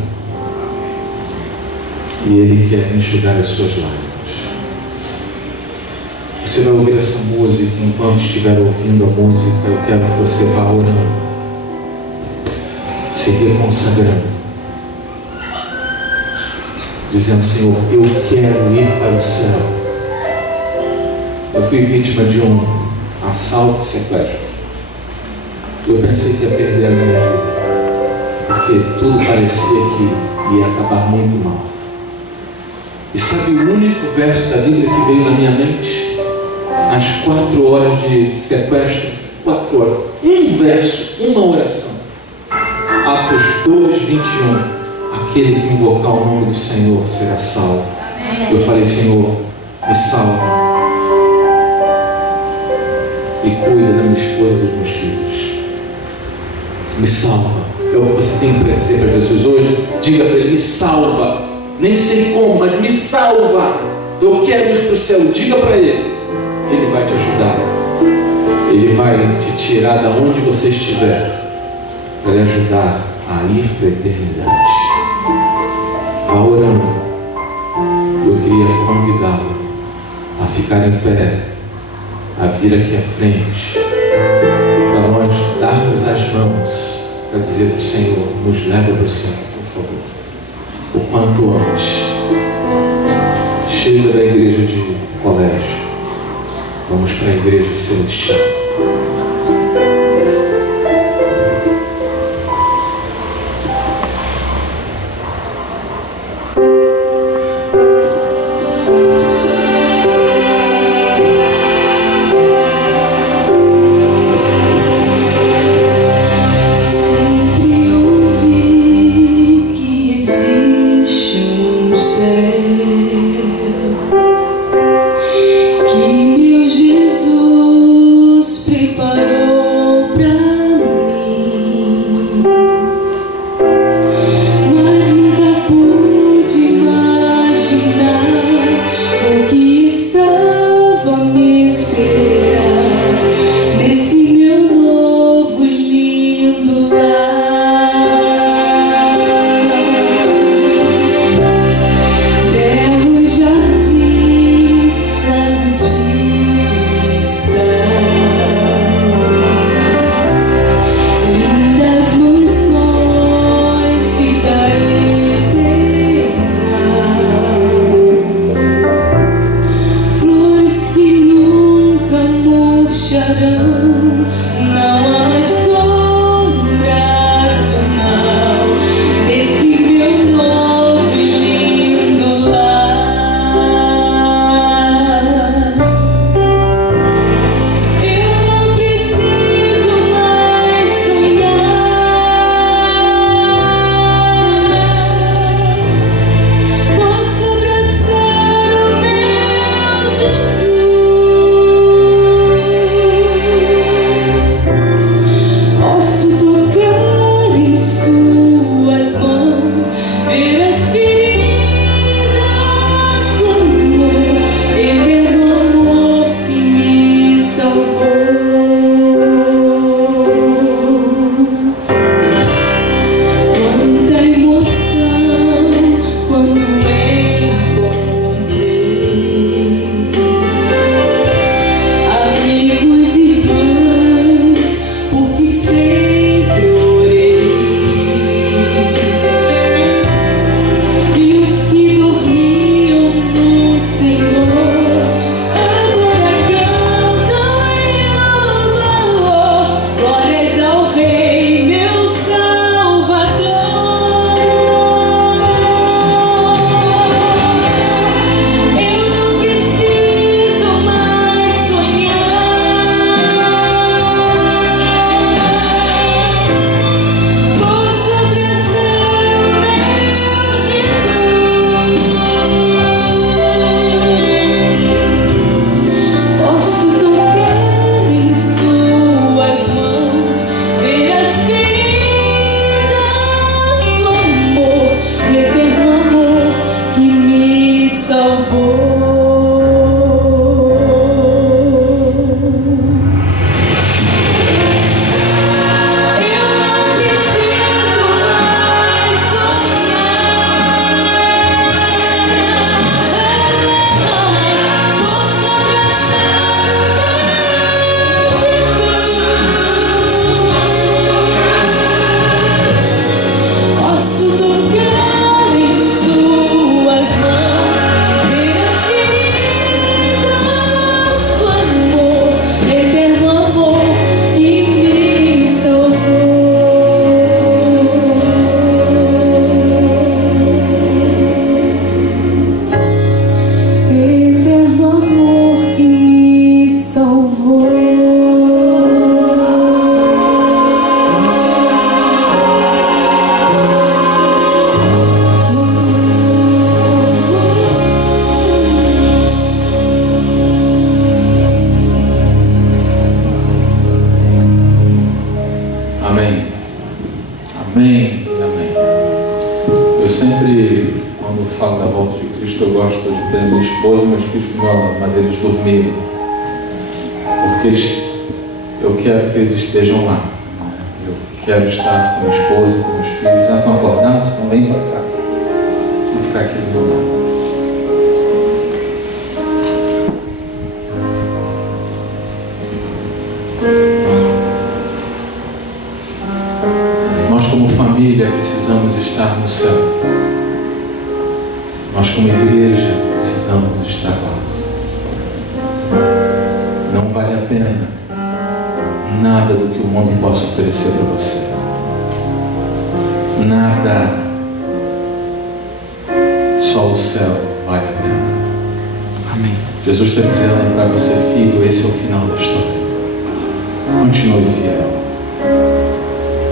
e Ele quer enxugar as suas lágrimas. Você vai ouvir essa música. Enquanto estiver ouvindo a música, eu quero que você vá orando, se reconsagrando, dizendo: Senhor, eu quero ir para o céu. Eu fui vítima de um assalto e sequestro. Eu pensei que ia perder a minha vida, porque tudo parecia que ia acabar muito mal. E sabe o único verso da Bíblia que veio na minha mente? Às 4 horas de sequestro, 4 horas, um verso, uma oração. Atos 2:21. Aquele que invocar o nome do Senhor será salvo. Eu falei: Senhor, me salva e cuida da minha esposa e dos meus filhos. Me salva. É o que você tem para dizer para Jesus hoje. Diga para Ele: me salva. Nem sei como, mas me salva. Eu quero ir para o céu. Diga para Ele. Ele vai te ajudar. Ele vai te tirar da onde você estiver, para lhe ajudar a ir para a eternidade. Vá orando. Eu queria convidá-lo a ficar em pé, a vir aqui à frente, para nós darmos as mãos, para dizer para o Senhor: nos leva para o céu, por favor, o quanto antes. Chega da igreja de colégio, vamos para a igreja celestial. Que meu Jesus prepara. Cristo, eu gosto de ter minha esposa e meus filhos do meu lado, mas eles dormiram. Porque eu quero que eles estejam lá. Eu quero estar com minha esposa, com meus filhos. Já estão acordados? Estão bem para cá. Vou ficar aqui do meu lado. Nós como família precisamos estar no céu. Nós como igreja precisamos estar lá. Não vale a pena nada do que o mundo possa oferecer para você. Nada. Só o céu vale a pena. Amém. Jesus está dizendo para você, filho, esse é o final da história. Continue fiel.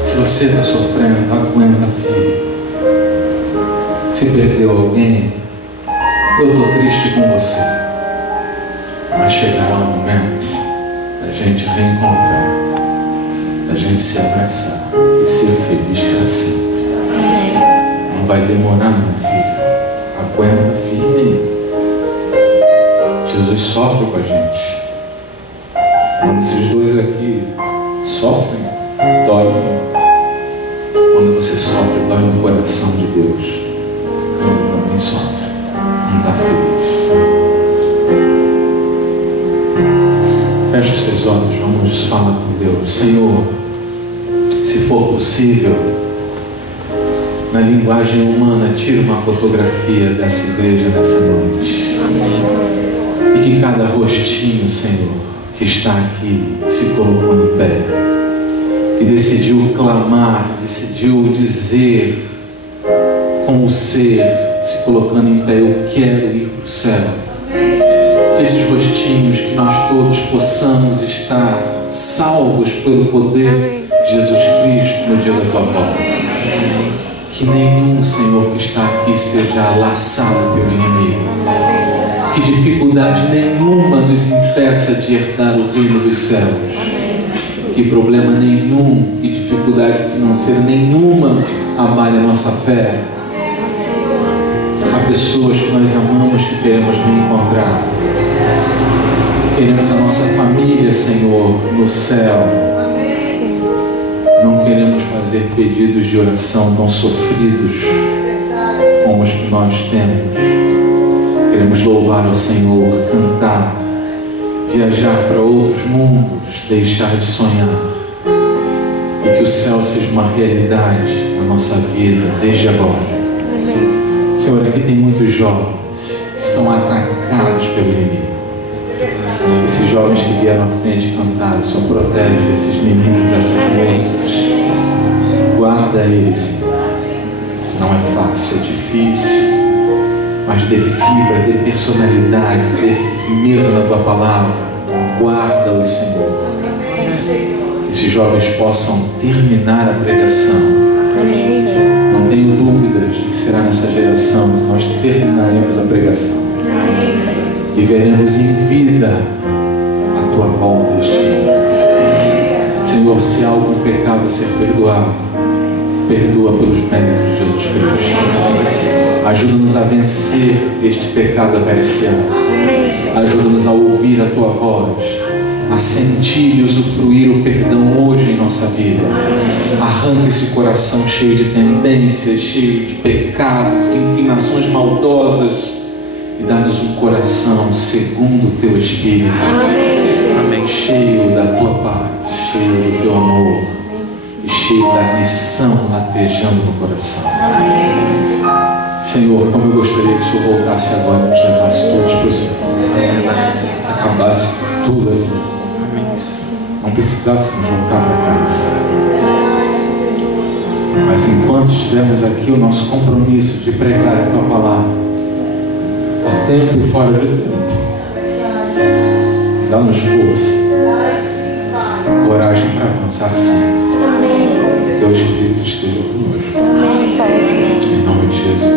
Se você está sofrendo, aguenta, filho. Se perdeu alguém, eu estou triste com você. Mas chegará um momento da gente reencontrar, da gente se abraçar e ser feliz para sempre. Não vai demorar, meu filho. Aguenta, firme. Jesus sofre com a gente. Quando esses dois aqui sofrem, dói. Quando você sofre, dói no coração de Deus. Ele também sofre. Não está feliz. Feche os seus olhos, vamos falar com Deus. Senhor, se for possível, na linguagem humana, tira uma fotografia dessa igreja nessa noite. E que cada rostinho, Senhor, que está aqui, se colocou em pé, que decidiu clamar, decidiu dizer com o ser, se colocando em pé, eu quero ir para o céu. Que esses rostinhos, que nós todos possamos estar salvos pelo poder de Jesus Cristo no dia da tua volta. Que nenhum, Senhor, que está aqui seja laçado pelo inimigo. Que dificuldade nenhuma nos impeça de herdar o reino dos céus. Que problema nenhum, que dificuldade financeira nenhuma abale a nossa fé. Há pessoas que nós amamos, que queremos reencontrar. Queremos a nossa família, Senhor, no céu. Não queremos fazer pedidos de oração tão sofridos como os que nós temos. Queremos louvar ao Senhor, cantar, viajar para outros mundos, deixar de sonhar. E que o céu seja uma realidade na nossa vida, desde agora. Senhor, aqui tem muitos jovens que são atacados pelo inimigo. Esses jovens que vieram à frente cantar, o Senhor protege esses meninos e essas moças. Guarda eles, Senhor. Não é fácil, é difícil, mas dê fibra, dê personalidade, dê firmeza na tua palavra. Guarda-os, Senhor. Que esses jovens possam terminar a pregação. Não tenho dúvidas de que será nessa geração que nós terminaremos a pregação. E veremos em vida a tua volta este ano. Senhor, se há algum pecado a ser perdoado, perdoa pelos méritos de Jesus Cristo. Ajuda-nos a vencer este pecado acariciado. Ajuda-nos a ouvir a tua voz, a sentir e usufruir o perdão hoje em nossa vida. Arranca esse coração cheio de tendências, cheio de pecados, de inclinações maldosas, e dá-nos um coração segundo o teu Espírito. Amém. Cheio da tua paz, cheio do teu amor e cheio da missão latejando no coração. Senhor, como eu gostaria que o Senhor voltasse agora e nos levasse todos para o céu. Acabasse tudo aqui. Não precisássemos voltar para casa. Mas enquanto estivermos aqui, o nosso compromisso de pregar a tua palavra, ao tempo e fora de tempo, dá-nos força, coragem para avançar sempre. Teu Espírito esteja conosco. Em nome de Jesus.